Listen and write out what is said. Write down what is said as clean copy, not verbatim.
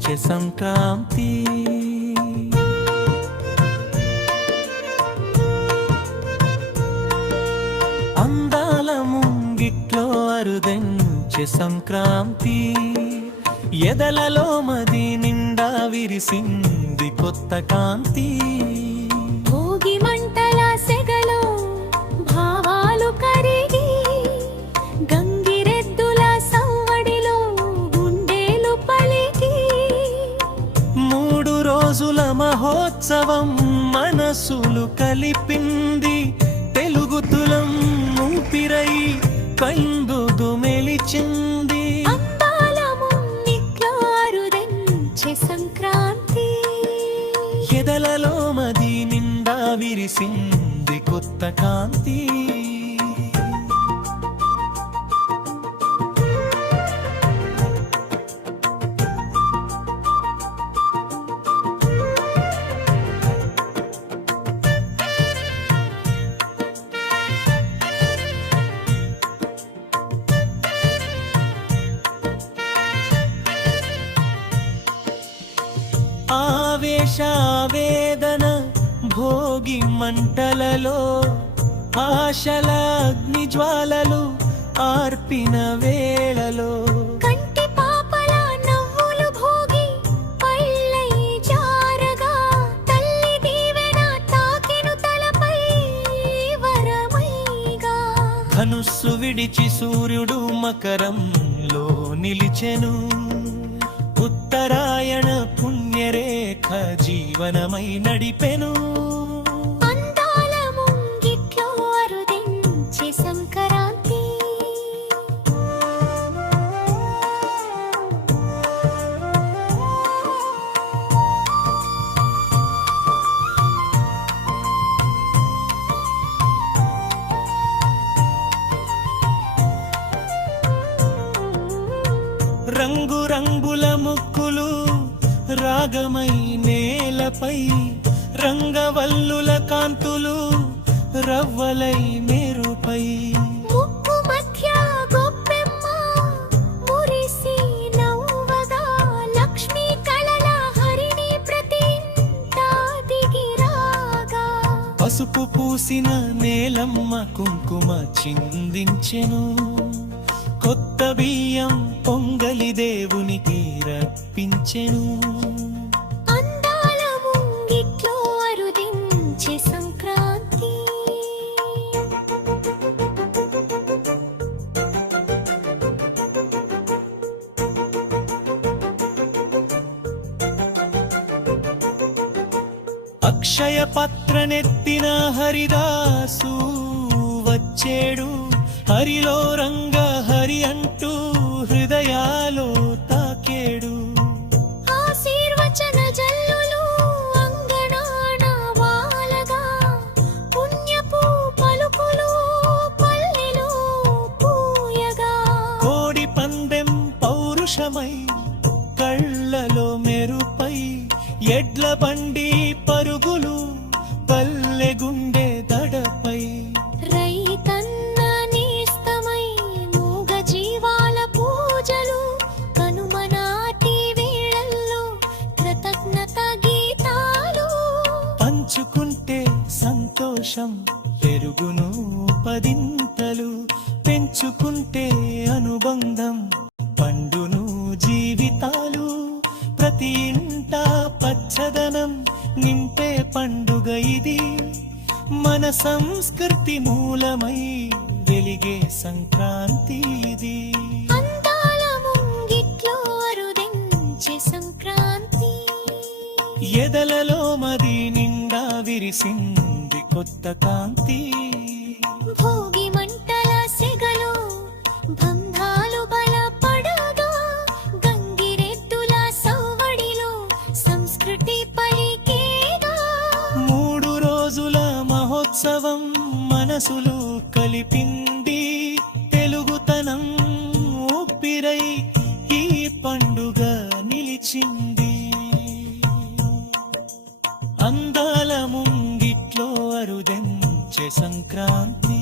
అరుదించే సంక్రాంతి. అందాల ముంగిట్లో అరుదించే సంక్రాంతి. ఎదలలో మది నిండా విరిసింది కొత్త కాంతి. భోగి మంటల సెగలో భావాలు కరిగి, గంగిరెద్దుల సవ్వడిలో గుండెలు పలికి, 3 రోజుల మహోత్సవం మనసులు కలిపింది. తెలుగుతులం ఊపిరై కందుదు మెలిచింది. అందాల ముంగిట్లో అరుదించే సంక్రాంతి. ఎదలలో మది నిండా విరిసింది కొత్త కాంతి. ఆవేశవేదన భోగి మంటలలో ఆశల అగ్ని జ్వాలలు ఆర్పిన వేళలో, కంటి పాపల నవ్వులు భోగి పళ్ళై జారగా, తల్లి దీవెన తాకెను తలపై వరమైగా. ధనుస్సు విడిచి సూర్యుడు మకరంలో నిలిచెను. ఉత్తరాయణ పుణ్యరేఖ జీవనమై నడిపెను. అందాల ముంగిట్లో అరుదించే సంక్రాంతి. రంగు రంగుల ముక్కులు రాగమై నేలపై, రంగవల్లుల కాంతులు రవ్వలై మెరుపై. ముక్కు మధ్య గొప్పెమ్మ మురిసి నవ్వగా, లక్ష్మీ కళల హరిణి ప్రతి ఇంటా దిగిరాగా. పసుపు పూసిన నేలమ్మ కుంకుమ చిందించెను. కొత్త బియ్యం పొంగలి దేవునికి రప్పించెను. అందాల ముంగిట్లో అరుదించే సంక్రాంతి. అక్షయ పత్రనెత్తిన హరిదాసు వచ్చేడు. హరిలో రంగ హరి అంటూ హృదయాలో తాకేడు. ఆశీర్వచన జల్లులు అంగనాన వాలగా, పుణ్యపు పలుకులు పల్లెలో పూయగా. కోడి పందెం పౌరుషమై కళ్ళలో మెరుపై, ఎడ్ల బండి పరుగులు పల్లె గుండె దడపై. రైతన్న నేస్తమై మూగ జీవాల పూజలు, కనుమనాటి వేళల్లో కృతజ్ఞత గీతాలు. పంచుకుంటే సంతోషం పెరుగును పదింతలు, పెంచుకుంటే అనుబంధం పండును జీవితాలు. ప్రతి ఇంట పచ్చదనం నింపే పండుగ ఇది. మన సంస్కృతి మూలమై వెలిగే సంక్రాంతి ఇది. అందాల ముంగిట్లో అరుదించే సంక్రాంతి. ఎదలలో మది నిండా విరిసింది కొత్త కాంతి. భోగి మంటల సెగలో బంధాలు బలపడగా, గంగిరెద్దుల సవ్వడిలో సంస్కృతి పలికేగా. 3 రోజుల మహోత్సవం మనసులు కలిపింది. తెలుగుతనం ఊపిరై ఈ పండుగ నిలిచింది. అందాల ముంగిట్లో అరుదెంచే సంక్రాంతి.